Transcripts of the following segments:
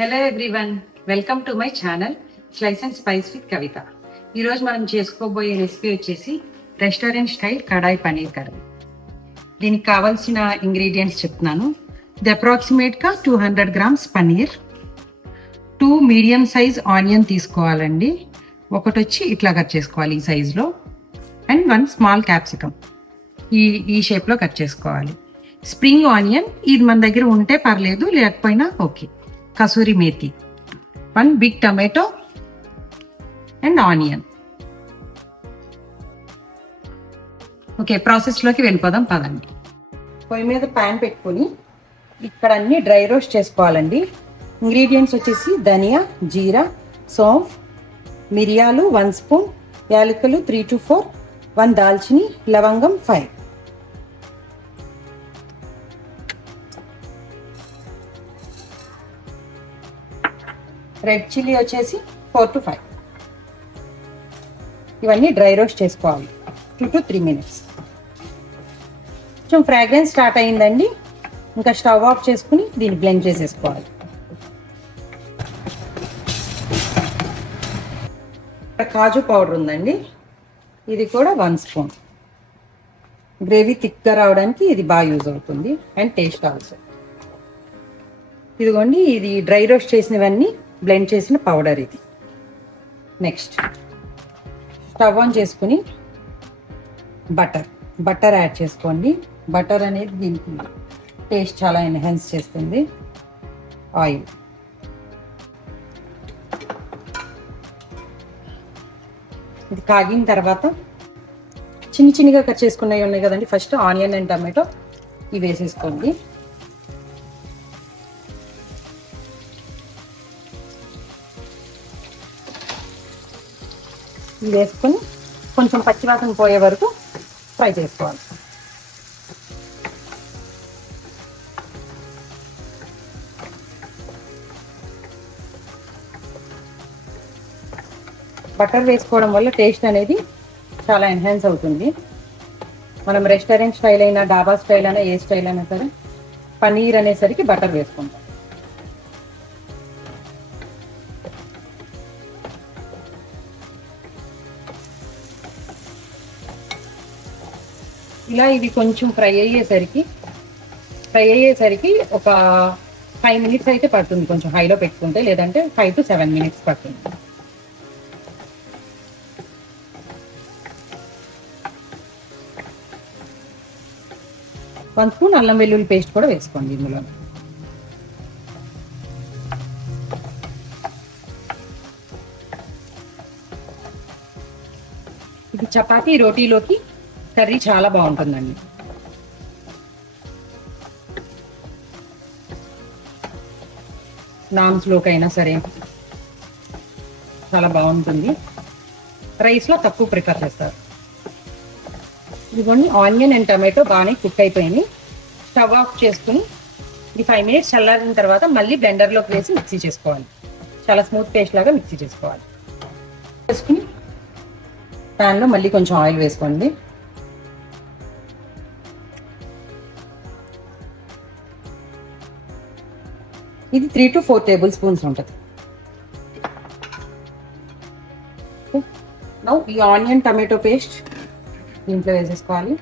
Hello everyone, welcome to my channel slice and spice with Kavitha. ఈరోజు మనం చేసుకోబోయే recipe వచ్చేసి restaurant style kadai paneer curry. దీనికి కావాల్సిన ఇంగ్రీడియంట్స్ చెప్తున్నాను. ఇది అప్రాక్సిమేట్గా 200 grams paneer, 2 medium size onion తీసుకోవాలండి. ఒకటి వచ్చి ఇట్లా కట్ చేసుకోవాలి ఈ సైజులో, అండ్ 1 స్మాల్ క్యాప్సికమ్ ఈ షేప్లో కట్ చేసుకోవాలి. స్ప్రింగ్ ఆనియన్ ఇది మన దగ్గర ఉంటే పర్లేదు, లేకపోయినా okay. Kasuri methi, 1 big tomato and onion. Okay, ప్రాసెస్లోకి వెళ్ళిపోదాం పదండి. పొయ్యి మీద ప్యాన్ పెట్టుకొని ఇక్కడ అన్ని డ్రై రోస్ట్ చేసుకోవాలండి. ఇంగ్రీడియంట్స్ వచ్చేసి ధనియా, జీరా, సోంఫ్, మిరియాలు 1 స్పూన్, యాలకులు 3 to 4, 1 దాల్చిని, లవంగం 5. రెడ్ చిల్లీ వచ్చేసి 4 to 5. ఇవన్నీ డ్రై రోస్ట్ చేసుకోవాలి 2 to 3 minutes. కొంచెం ఫ్రాగ్రెన్స్ స్టార్ట్ అయిందండి, ఇంకా స్టవ్ ఆఫ్ చేసుకుని దీన్ని బ్లెండ్ చేసేసుకోవాలి. కాజు పౌడర్ ఉందండి, ఇది కూడా 1 స్పూన్. గ్రేవీ థిక్గా రావడానికి ఇది బాగా యూజ్ అవుతుంది, అండ్ టేస్ట్ ఆల్సో. ఇదిగోండి, ఇది డ్రై రోస్ట్ చేసినవన్నీ బ్లెండ్ చేసిన పౌడర్ ఇది. నెక్స్ట్ స్టవ్ ఆన్ చేసుకుని బటర్ యాడ్ చేసుకోండి. బటర్ అనేది దీనికి టేస్ట్ చాలా ఎన్హాన్స్ చేస్తుంది. ఆయిల్, ఇది కాగిన తర్వాత చిన్నగా కట్ చేసుకున్నవి ఉన్నాయి కదండి, ఫస్ట్ ఆనియన్ అండ్ టమాటో ఇవి వేసేసుకోండి. ఇది వేసుకొని కొంచెం పచ్చివాసన పోయే వరకు ఫ్రై చేసుకోవాలి. బటర్ వేసుకోవడం వల్ల టేస్ట్ అనేది చాలా ఎన్హాన్స్ అవుతుంది. మనం రెస్టారెంట్ స్టైల్ అయినా, డాబా స్టైల్ అయినా, ఏ స్టైల్ అయినా సరే పనీర్ అనేసరికి బటర్ వేసుకుంటాం. ఇలా ఇవి కొంచెం ఫ్రై అయ్యేసరికి ఒక 5 minutes అయితే పడుతుంది, కొంచెం హైలో పెట్టుకుంటే, లేదంటే 5 to 7 minutes పడుతుంది. వన్ స్పూన్ అల్లం వెల్లుల్లి పేస్ట్ కూడా వేసుకోండి ఇందులో. ఇది చపాతీ, రోటీలోకి కర్రీ చాలా బాగుంటుందండి. నాన్స్లోకైనా సరే చాలా బాగుంటుంది. రైస్లో తక్కువ ప్రిఫర్ చేస్తారు. ఇదిగోండి, ఆనియన్ అండ్ టమాటో బాగానే కుక్ అయిపోయింది. స్టవ్ ఆఫ్ చేసుకుని ఇది 5 minutes చల్లారిన తర్వాత మళ్ళీ బ్లెండర్లోకి వేసి మిక్సీ చేసుకోవాలి. చాలా స్మూత్ పేస్ట్ లాగా మిక్సీ చేసుకోవాలి. వేసుకుని ప్యాన్లో మళ్ళీ కొంచెం ఆయిల్ వేసుకోండి. ఇది 3 to 4 tablespoons ఉంటుంది. నౌ ఈ ఆనియన్ టమాటో పేస్ట్ దీంట్లో వేసేసుకోవాలి.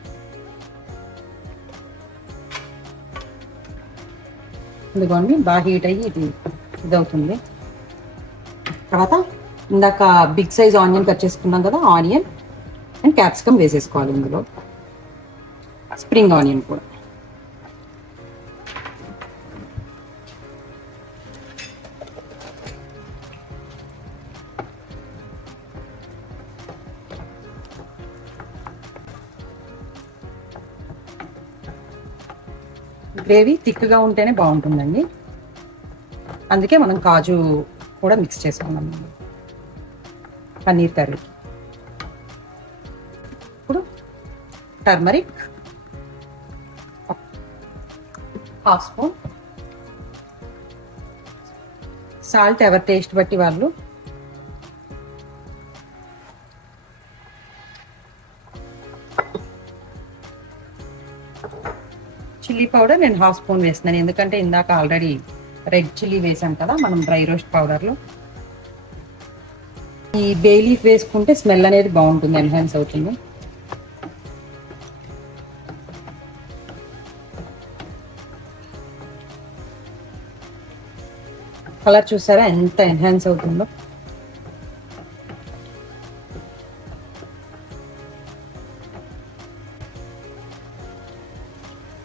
ఇదిగోండి, బాగా హీట్ అయ్యి ఇది అవుతుంది. తర్వాత ఇందాక బిగ్ సైజ్ ఆనియన్ కట్ చేసుకున్నాం కదా, ఆనియన్ అండ్ క్యాప్సికమ్ వేసేసుకోవాలి ఇందులో. స్ప్రింగ్ ఆనియన్ కూడా. గ్రేవీ థిక్గా ఉంటేనే బాగుంటుందండి, అందుకే మనం కాజు కూడా మిక్స్ చేసుకున్నాం పన్నీర్ కర్రీ. ఇప్పుడు టర్మరిక్ 1/2 స్పూన్, సాల్ట్ ఎవరి టేస్ట్ బట్టి వాళ్ళు. చిల్లీ పౌడర్ నేను 1/2 స్పూన్ వేస్తున్నాను, ఎందుకంటే ఇందాక ఆల్రెడీ రెడ్ చిల్లీ వేసాం కదా మనం డ్రై రోస్ట్ పౌడర్లో. ఈ బే లీఫ్ వేసుకుంటే స్మెల్ అనేది బాగుంటుంది, ఎన్హాన్స్ అవుతుంది. కలర్ చూసారా ఎంత ఎన్హాన్స్ అవుతుందో.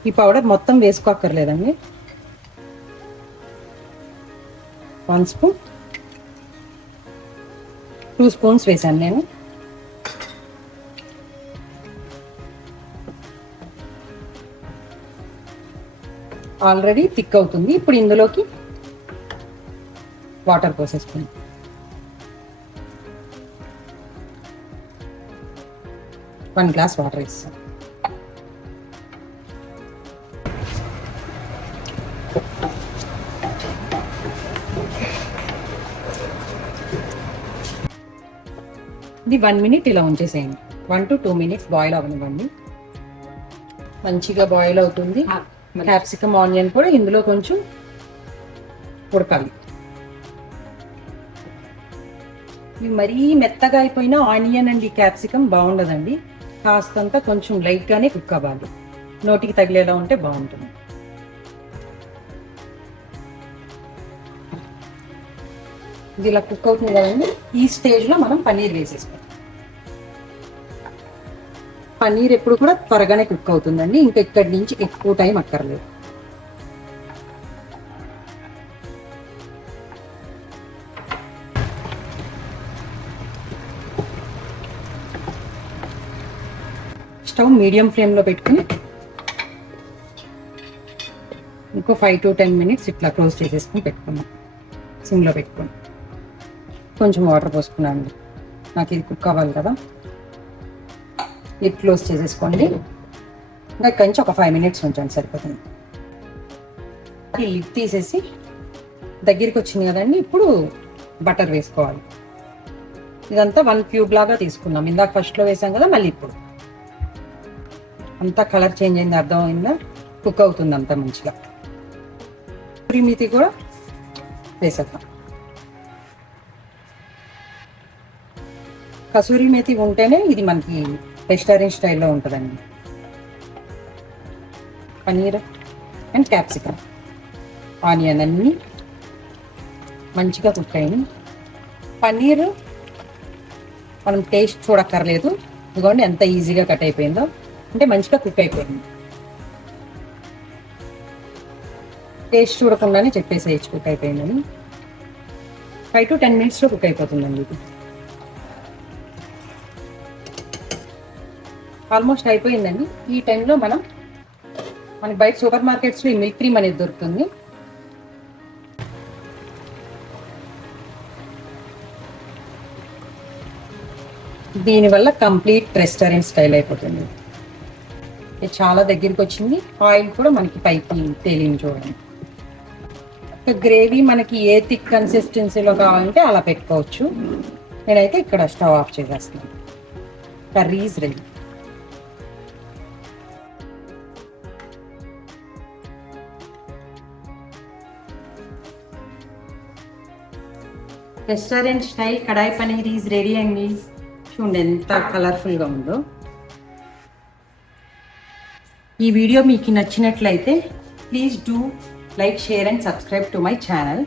ఈ పౌడర్ మొత్తం వేసుకోక్కర్లేదండి. 1 స్పూన్, 2 స్పూన్స్ వేసాను నేను. ఆల్రెడీ థిక్ అవుతుంది. ఇప్పుడు ఇందులోకి వాటర్ పోసేసుకుంది. వన్ గ్లాస్ వాటర్ వేస్తాను. ఇది 1 మినిట్ ఇలా ఉంచేసేయండి. 1 to 2 మినిట్స్ బాయిల్ అవ్వనివ్వండి. మంచిగా బాయిల్ అవుతుంది. క్యాప్సికమ్ ఆనియన్ కూడా ఇందులో కొంచెం ఉడకాలి. ఇవి మరీ మెత్తగా అయిపోయినా ఆనియన్ అండ్ ఈ క్యాప్సికమ్ బాగుండదండి. కాస్తంతా కొంచెం లైట్గానే కుక్ అవ్వాలి. నోటికి తగిలేలా ఉంటే బాగుంటుంది. ఇది ఇలా కుక్ అవుతుంది కదండి. ఈ స్టేజ్లో మనం పన్నీర్ వేసేసుకోవాలి. పన్నీర్ ఎప్పుడు కూడా త్వరగానే కుక్ అవుతుందండి. ఇంకా ఇక్కడి నుంచి ఎక్కువ టైం అక్కర్లేదు. స్టవ్ మీడియం ఫ్లేమ్లో పెట్టుకుని ఇంకో 5 to 10 మినిట్స్ ఇట్లా క్లోజ్ చేసేసుకుని పెట్టుకున్నాం. సిమ్లో పెట్టుకుని కొంచెం వాటర్ పోసుకున్నాను. నాకు ఇది కుక్ అవ్వాలి కదా. ఇది క్లోజ్ చేసేసుకోండి. ఇంకా ఇక్కడి నుంచి ఒక 5 మినిట్స్ ఉంచండి, సరిపోతుంది. ఈ లిడ్ తీసేసి దగ్గరికి వచ్చింది కదండి. ఇప్పుడు బటర్ వేసుకోవాలి. ఇదంతా 1 క్యూబ్ లాగా తీసుకున్నాం. ఇందాక ఫస్ట్లో వేసాం కదా, మళ్ళీ ఇప్పుడు అంతా కలర్ చేంజ్ అయింది, అర్థమైందా? కుక్ అవుతుంది అంతా మంచిగా. కసూరి మేతి కూడా వేసేద్దాం. కసూరి మేతి ఉంటేనే ఇది మనకి రెస్టారెంట్ స్టైల్లో ఉంటుందండి. పన్నీర్ అండ్ క్యాప్సికమ్ ఆనియన్ అన్నీ మంచిగా కుక్ అయ్యి, పన్నీర్ మనం టేస్ట్ చూడక్కర్లేదు. ఇదిగోండి ఎంత ఈజీగా కట్ అయిపోయిందో, అంటే మంచిగా కుక్ అయిపోయింది. టేస్ట్ చూడకుండానే చెప్పేసేయచ్చు కుక్ అయిపోయిందని. 5 to 10 మినిట్స్లో కుక్ అయిపోతుందండి. ఇది ఆల్మోస్ట్ అయిపోయిందండి. ఈ టైంలో మనకి బయట సూపర్ మార్కెట్స్లో ఈ మిల్క్ క్రీమ్ అనేది దొరుకుతుంది. దీనివల్ల కంప్లీట్ రెస్టారెంట్ స్టైల్ అయిపోతుంది. ఇది చాలా దగ్గరికి వచ్చింది. ఆయిల్ కూడా మనకి పైకి తేలింది చూడండి. గ్రేవీ మనకి ఏ థిక్ కన్సిస్టెన్సీలో కావాలంటే అలా పెట్టుకోవచ్చు. నేనైతే ఇక్కడ స్టవ్ ఆఫ్ చేసేస్తున్నాను. Curry is ready. Restaurant style kadai paneer is ready అండి. చూడండి ఎంత కలర్ఫుల్గా ఉందో. ఈ వీడియో మీకు నచ్చినట్లయితే please do like, share and subscribe to my channel.